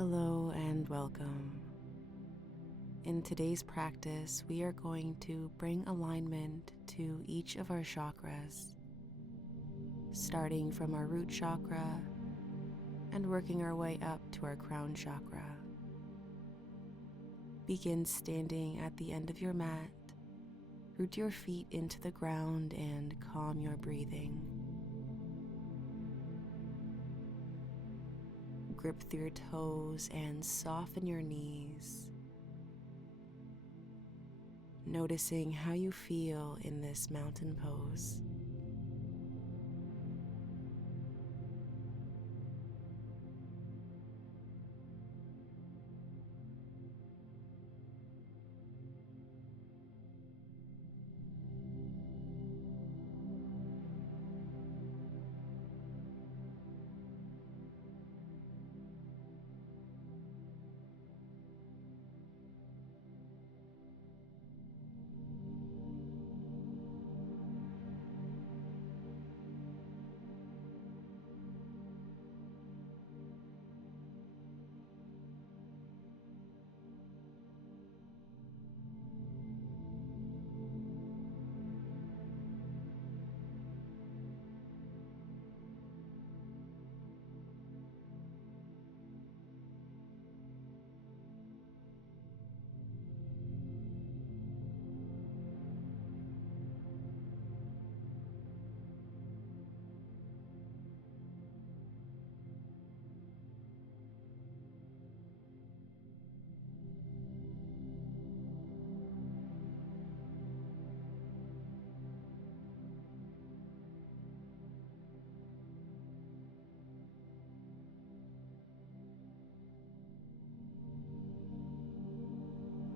Hello and welcome. In today's practice, we are going to bring alignment to each of our chakras, starting from our root chakra and working our way up to our crown chakra. Begin standing at the end of your mat, root your feet into the ground and calm your breathing. Grip through your toes and soften your knees, noticing how you feel in this mountain pose.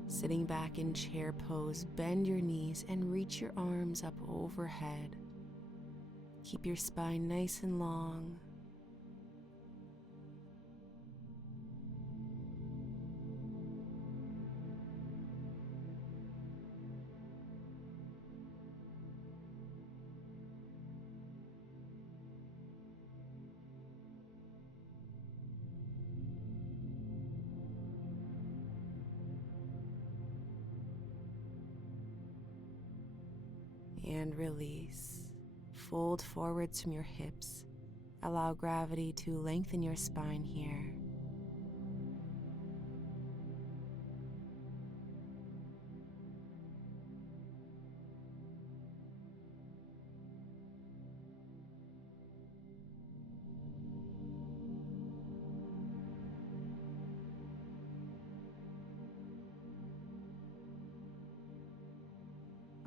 Sitting back in chair pose, bend your knees and reach your arms up overhead. Keep your spine nice and long. And release. Fold forwards from your hips. Allow gravity to lengthen your spine here.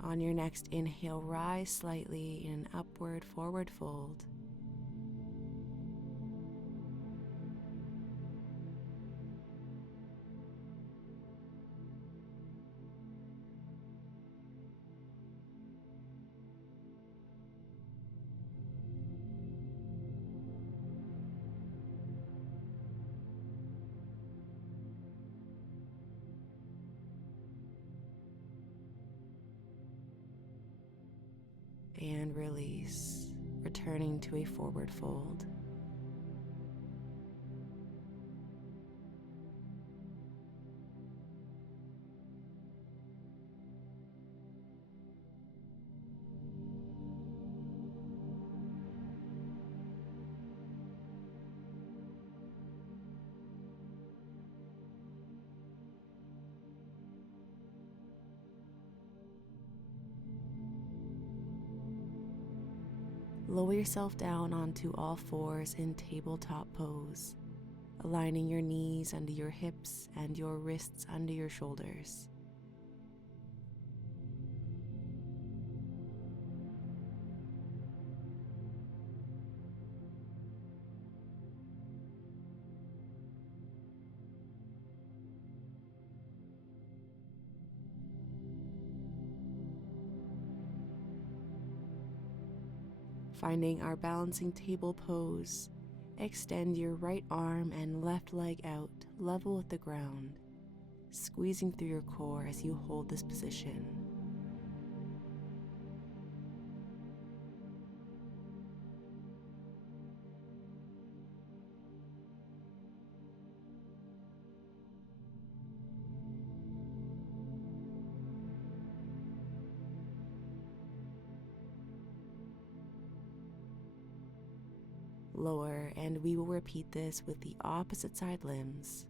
On your next inhale, rise slightly in an upward forward fold. And release, returning to a forward fold. Lower yourself down onto all fours in tabletop pose, aligning your knees under your hips and your wrists under your shoulders. Finding our balancing table pose, extend your right arm and left leg out, level with the ground, squeezing through your core as you hold this position. lower, and we will repeat this with the opposite side limbs.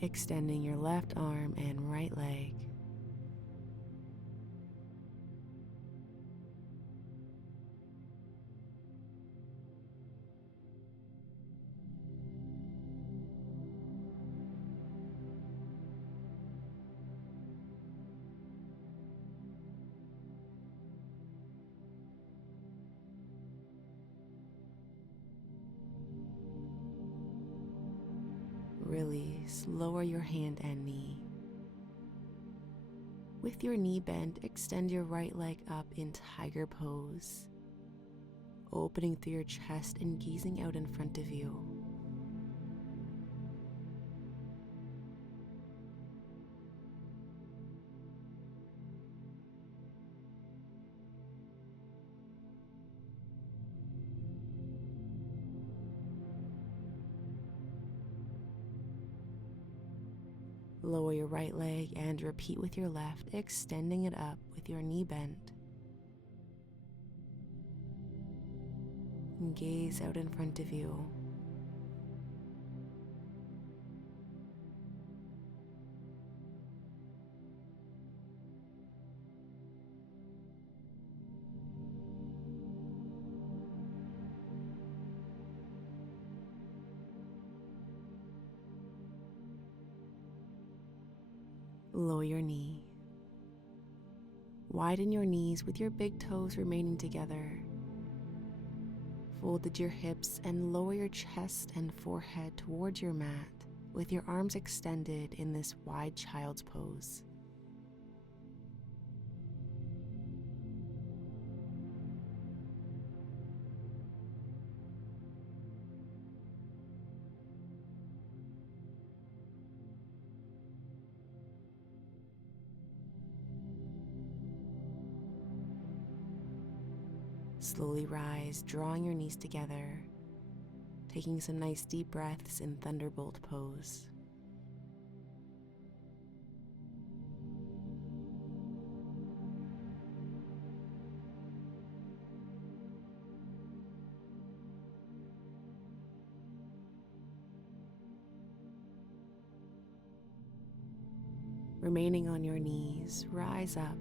Extending your left arm and right leg. Release, lower your hand and knee. With your knee bent, extend your right leg up in tiger pose, opening through your chest and gazing out in front of you. Lower your right leg and repeat with your left, extending it up with your knee bent. And gaze out in front of you. Lower your knee. Widen your knees with your big toes remaining together. Folded your hips and lower your chest and forehead towards your mat with your arms extended in this wide child's pose. Slowly rise, drawing your knees together, taking some nice deep breaths in thunderbolt pose. Remaining on your knees, rise up.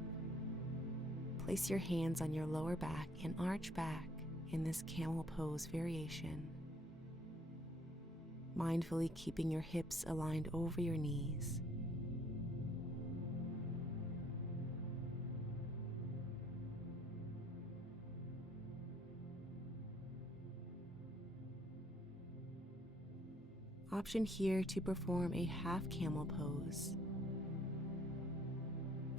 Place your hands on your lower back and arch back in this camel pose variation, mindfully keeping your hips aligned over your knees. Option here to perform a half camel pose.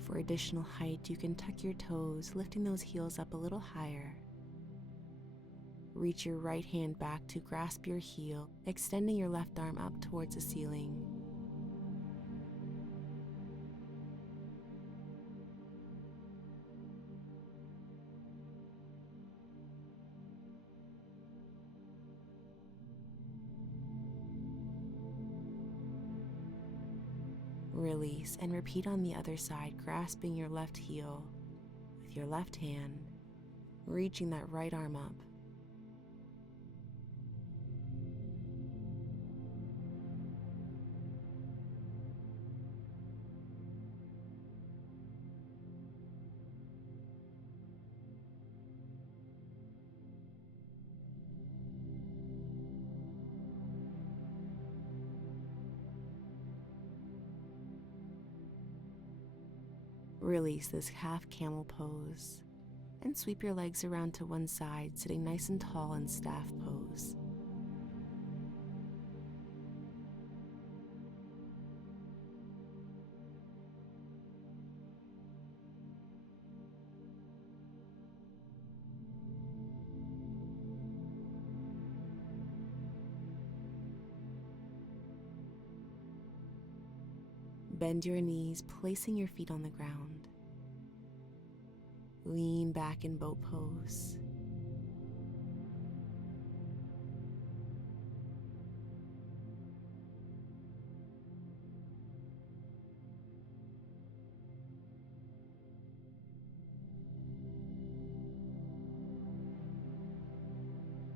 For additional height, you can tuck your toes, lifting those heels up a little higher. Reach your right hand back to grasp your heel, extending your left arm up towards the ceiling. Release and repeat on the other side, grasping your left heel with your left hand, reaching that right arm up. Release this half camel pose and sweep your legs around to one side, sitting nice and tall in staff pose. Bend your knees, placing your feet on the ground. Lean back in boat pose.